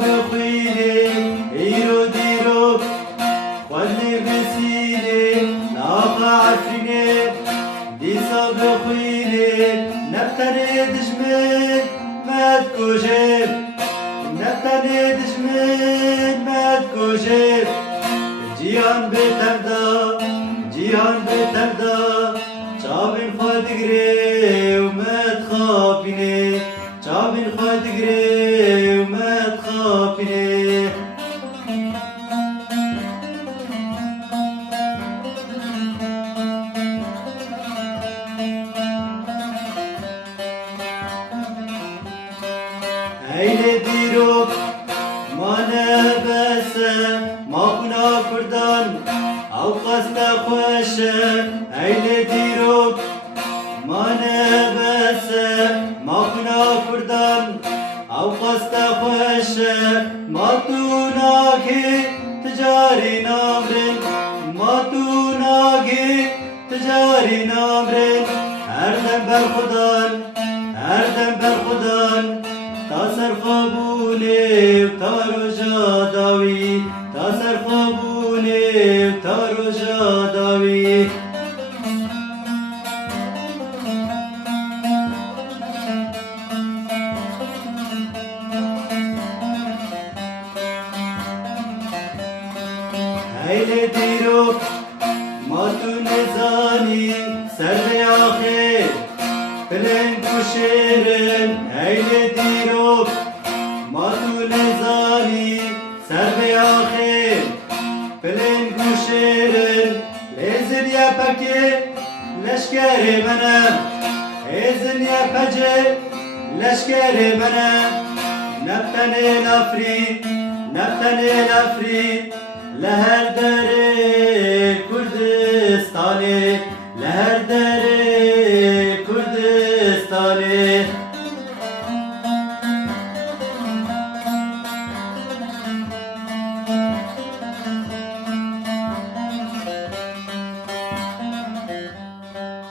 بخويني ايرو ديرو خلني بسيني ناقا عفريني ديسا بخويني نبتني دجمن ما تكوجب نبتني دجمن ما تكوجب جيهان بتمدا جيهان بتمدا چاوین خود گری و مت خابینه چاوین خود گری و مت خابینه ایل دیرو ما نبسه ما کنا کردن او قصد خوشه ایل دیرو ما نبسه ما کنا کردن او قصد خوشه ما تو ناگی تجاری نامرن ما تو ناگی تجاری نامرن هر دم بر خودان هر دم بر خودان تاسر خوابونه و تارو جاداوی تاسر خوابونه و تارو جاداوی ایل دیرو ما تو نزانی سر به آخر پلنگ و شیرن ایل دیرو ما تو نزانی سر به آخر پلنگ و شیرن لیزن یا پکه لشکر منم لیزن یا پجه لشکر منم نبتنه نفری نبتنه نفری لهر دره کردستانه لهر دره کردستانه